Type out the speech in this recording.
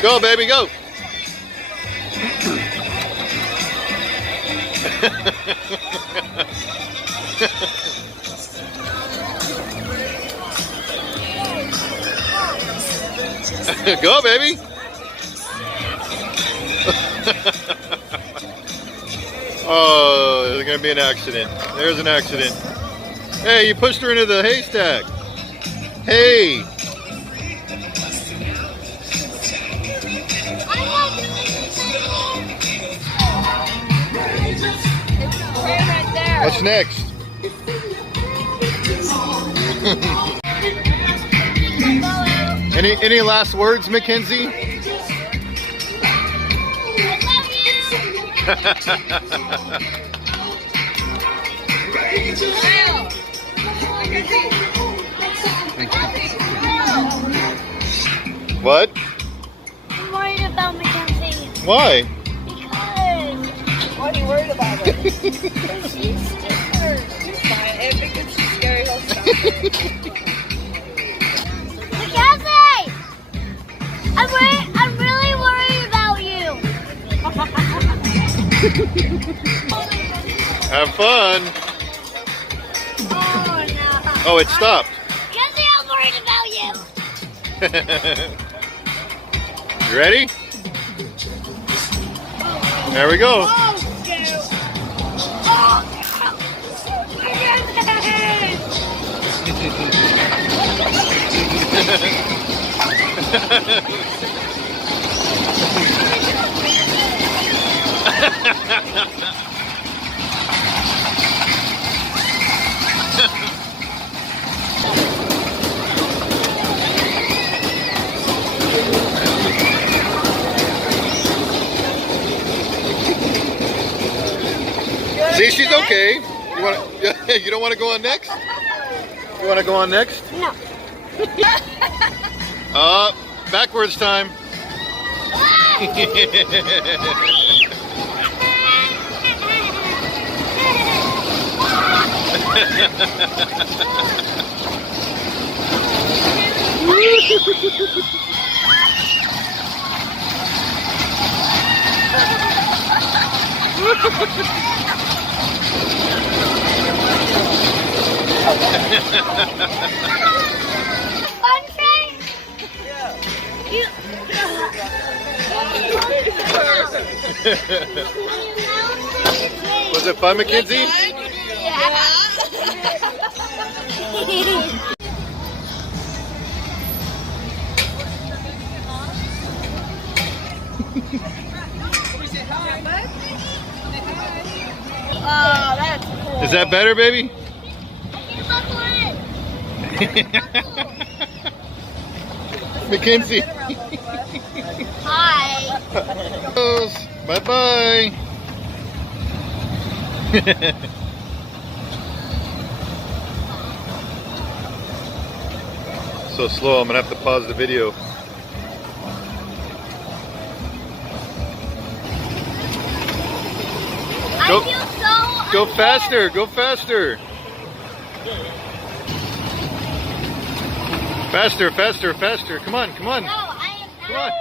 Go, baby, go. Go, baby. Oh, there's going to be an accident. There's an accident. Hey, you pushed her into the haystack. Hey. What's next? Any last words, Mackenzie? What? I'm worried about Mackenzie. Why? Because. Why are you worried about her? She's scared. She's fine. And because she's scary, he'll stop her. Mackenzie! I'm really worried about you. Have fun. Oh no. Oh, it stopped. Mackenzie, I'm worried about you. You ready? There we go. Oh, no. Oh, no. See, she's okay. You don't want to go on next? You want to go on next? No. Backwards time. Fun train? Yeah. Was it fun, Mackenzie? Yeah. Oh, that's cool. Is that better, baby? Mackenzie. Hi. Bye-bye. So slow, I'm gonna have to pause the video. I Go- feel so Go unfair. faster, go faster. Faster, faster, faster. Come on, come on. No, I am Come on.